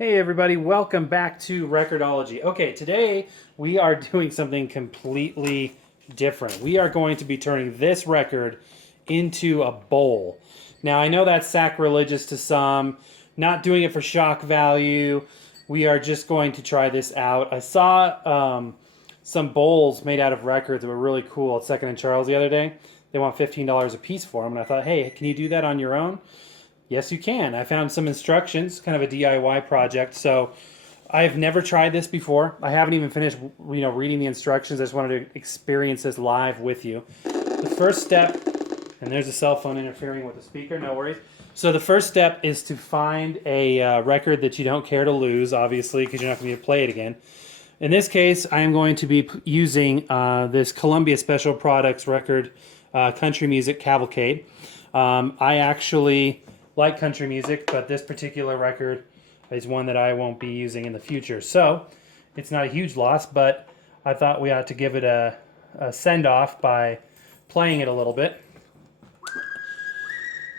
Hey everybody, welcome back to Record-ology. Okay, today we are doing something completely different. We are going to be turning this record into a bowl. Now I know that's sacrilegious to some, not doing it for shock value. We are just going to try this out. I saw some bowls made out of records that were really cool at Second and Charles the other day. They want $15 a piece for them, and I thought, hey, can you do that on your own? Yes, you can. I found some instructions, kind of a DIY project. So I've never tried this before. I haven't even finished, reading the instructions. I just wanted to experience this live with you. The first step, and there's a cell phone interfering with the speaker, no worries. So the first step is to find a record that you don't care to lose, obviously, because you're not going to play it again. In this case, I am going to be using this Columbia Special Products record, Country Music Cavalcade. I actually like country music, but this particular record is one that I won't be using in the future. So it's not a huge loss, but I thought we ought to give it a send-off by playing it a little bit.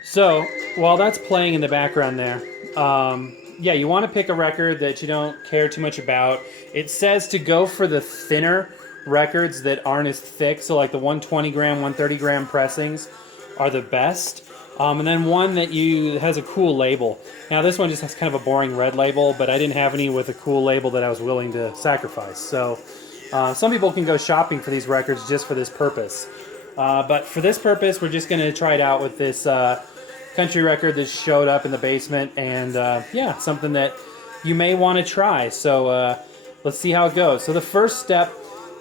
So while that's playing in the background there, yeah, you want to pick a record that you don't care too much about. It says to go for the thinner records that aren't as thick, so like the 120 gram, 130 gram pressings are the best. And then one that has a cool label. Now this one just has kind of a boring red label, but I didn't have any with a cool label that I was willing to sacrifice. So some people can go shopping for these records just for this purpose. But for this purpose, we're just going to try it out with this country record that showed up in the basement. And yeah, something that you may want to try. So let's see how it goes. So the first step,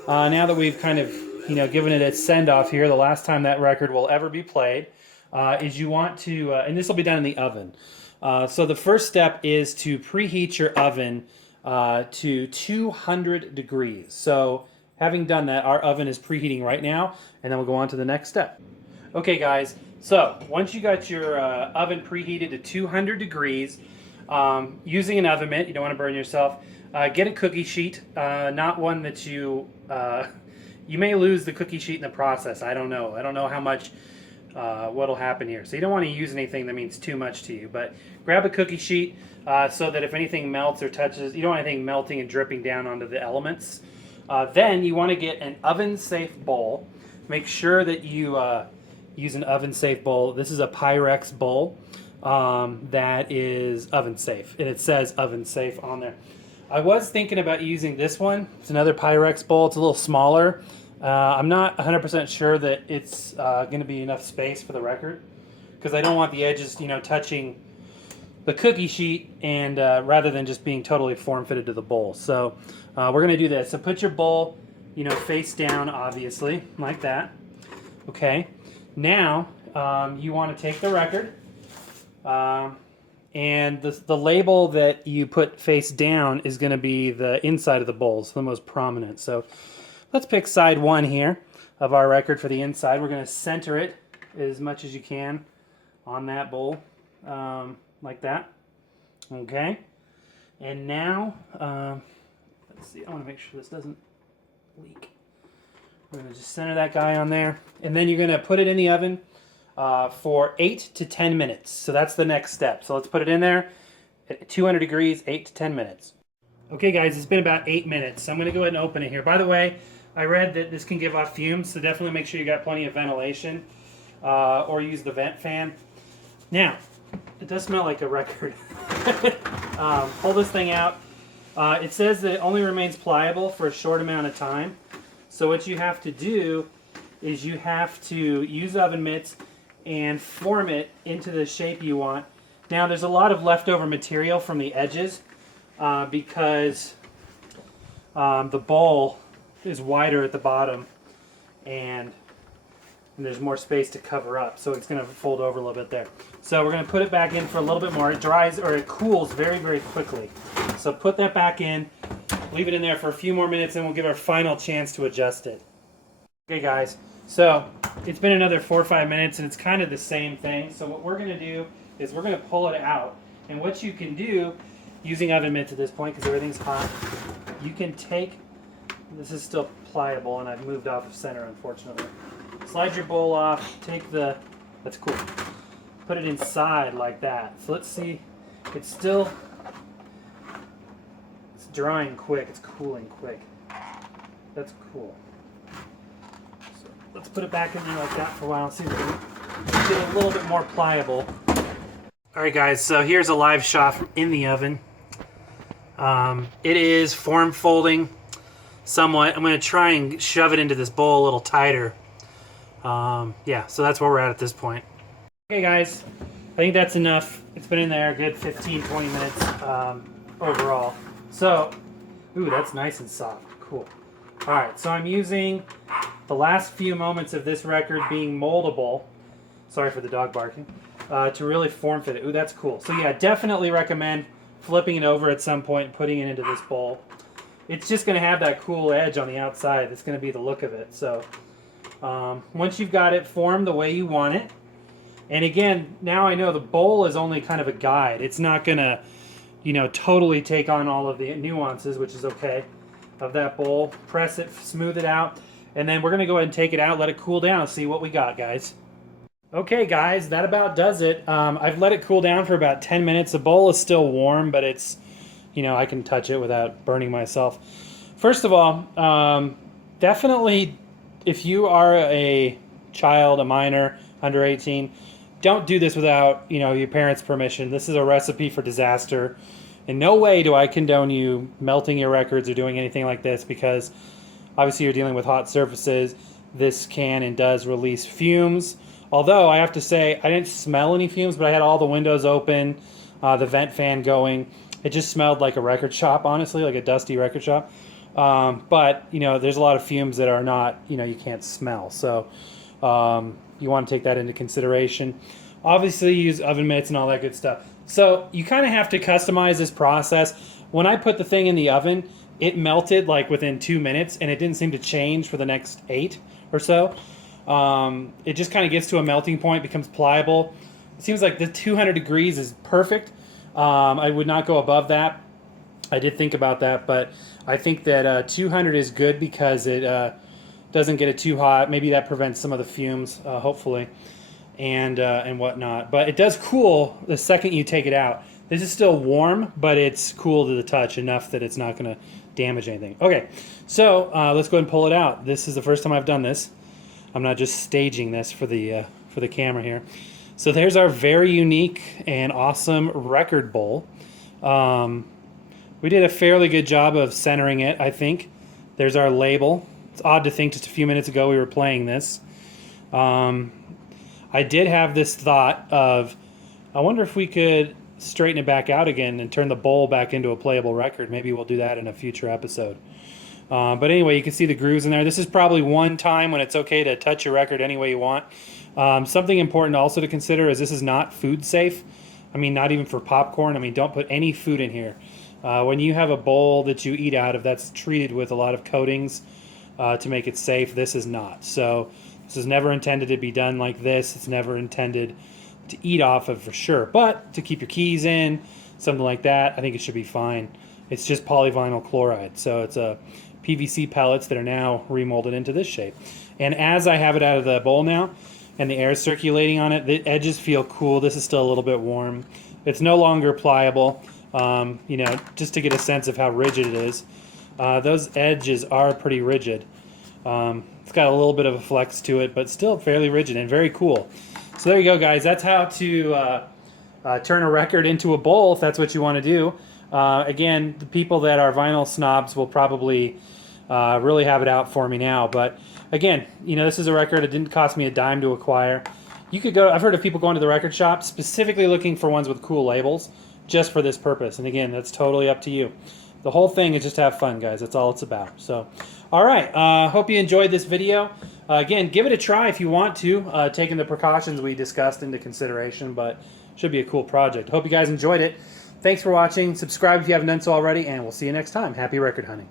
now that we've kind of given it a send-off here, the last time that record will ever be played, is you want to, and this will be done in the oven. So the first step is to preheat your oven to 200 degrees. So having done that, our oven is preheating right now, and then we'll go on to the next step. Okay guys, so once you got your oven preheated to 200 degrees, using an oven mitt, you don't want to burn yourself, get a cookie sheet, not one that you may lose the cookie sheet in the process. I don't know how much what'll happen here. So you don't want to use anything that means too much to you, but grab a cookie sheet so that if anything melts or touches, you don't want anything melting and dripping down onto the elements. Then you want to get an oven-safe bowl. Make sure that you use an oven-safe bowl. This is a Pyrex bowl that is oven-safe, and it says oven-safe on there. I was thinking about using this one. It's another Pyrex bowl. It's a little smaller. I'm not 100% sure that it's going to be enough space for the record, because I don't want the edges, touching the cookie sheet, and rather than just being totally form-fitted to the bowl. So we're going to do this. So put your bowl, face down, obviously, like that. Okay. Now you want to take the record, and the label that you put face down is going to be the inside of the bowl, so the most prominent. So let's pick side one here of our record for the inside. We're going to center it as much as you can on that bowl, like that. Okay. And now, let's see, I want to make sure this doesn't leak. We're going to just center that guy on there. And then you're going to put it in the oven for 8 to 10 minutes. So that's the next step. So let's put it in there at 200 degrees, 8 to 10 minutes. Okay guys, it's been about 8 minutes. So I'm going to go ahead and open it here. By the way, I read that this can give off fumes, so definitely make sure you got plenty of ventilation, or use the vent fan. Now, it does smell like a record. Pull this thing out. It says that it only remains pliable for a short amount of time. So what you have to do is you have to use oven mitts and form it into the shape you want. Now, there's a lot of leftover material from the edges because the bowl is wider at the bottom, and there's more space to cover up, so it's going to fold over a little bit there. So we're going to put it back in for a little bit more. It dries, or it cools very, very quickly. So put that back in, leave it in there for a few more minutes, and we'll give our final chance to adjust it. Okay guys, so it's been another 4 or 5 minutes, and it's kind of the same thing. So what we're going to do is we're going to pull it out, and what you can do using oven mitts at this point, because everything's hot, you can take, this is still pliable, and I've moved off of center, unfortunately. Slide your bowl off, take that's cool, put it inside like that. So let's see, it's still drying quick. It's cooling quick. That's cool. So let's put it back in there like that for a while and see if we can get it a little bit more pliable. All right, guys, so here's a live shot from in the oven. It is form folding somewhat. I'm going to try and shove it into this bowl a little tighter. Yeah, so that's where we're at this point. Okay, guys, I think that's enough. It's been in there a good 15-20 minutes overall. So, ooh, that's nice and soft. Cool. All right, so I'm using the last few moments of this record being moldable. Sorry for the dog barking. To really form fit it. Ooh, that's cool. So yeah, definitely recommend flipping it over at some point and putting it into this bowl. It's just going to have that cool edge on the outside. That's going to be the look of it. So once you've got it formed the way you want it, and again, now I know the bowl is only kind of a guide. It's not going to, you know, totally take on all of the nuances, which is okay, of that bowl. Press it, smooth it out, and then we're going to go ahead and take it out, let it cool down, see what we got, guys. Okay, guys, that about does it. I've let it cool down for about 10 minutes. The bowl is still warm, but it's, you know, I can touch it without burning myself. First of all, definitely, if you are a child, a minor, under 18, don't do this without, you know, your parents' permission. This is a recipe for disaster. In no way do I condone you melting your records or doing anything like this, because obviously you're dealing with hot surfaces. This can and does release fumes. Although, I have to say, I didn't smell any fumes, but I had all the windows open, the vent fan going. It just smelled like a record shop, honestly, like a dusty record shop. But, you know, there's a lot of fumes that are not, you know, you can't smell. So, you want to take that into consideration. Obviously, use oven mitts and all that good stuff. So, you kind of have to customize this process. When I put the thing in the oven, it melted like within 2 minutes, and it didn't seem to change for the next 8 or so. It just kind of gets to a melting point, becomes pliable. It seems like the 200 degrees is perfect. I would not go above that. I did think about that, but I think that 200 is good because it doesn't get it too hot. Maybe that prevents some of the fumes, hopefully, and whatnot. But it does cool the second you take it out. This is still warm, but it's cool to the touch enough that it's not going to damage anything. Okay, so let's go ahead and pull it out. This is the first time I've done this. I'm not just staging this for the camera here. So there's our very unique and awesome record bowl. We did a fairly good job of centering it, I think. There's our label. It's odd to think just a few minutes ago we were playing this. I did have this thought of, I wonder if we could straighten it back out again and turn the bowl back into a playable record. Maybe we'll do that in a future episode. But anyway, you can see the grooves in there. This is probably one time when it's okay to touch your record any way you want. Something important also to consider is this is not food safe. I mean, not even for popcorn. I mean, don't put any food in here. When you have a bowl that you eat out of that's treated with a lot of coatings to make it safe, this is not. So this is never intended to be done like this. It's never intended to eat off of for sure. But to keep your keys in, something like that, I think it should be fine. It's just polyvinyl chloride. So it's a PVC pellets that are now remolded into this shape. And as I have it out of the bowl now and the air is circulating on it, the edges feel cool. This is still a little bit warm. It's no longer pliable, you know, just to get a sense of how rigid it is. Those edges are pretty rigid. It's got a little bit of a flex to it, but still fairly rigid and very cool. So there you go, guys. That's how to turn a record into a bowl if that's what you want to do. Again, the people that are vinyl snobs will probably really have it out for me now. But again, you know, this is a record. It didn't cost me a dime to acquire. You could go, I've heard of people going to the record shop specifically looking for ones with cool labels just for this purpose. And again, that's totally up to you. The whole thing is just to have fun, guys. That's all it's about. So, all right. Hope you enjoyed this video. Again, give it a try if you want to, taking the precautions we discussed into consideration. But should be a cool project. Hope you guys enjoyed it. Thanks for watching. Subscribe if you haven't done so already, and we'll see you next time. Happy record hunting.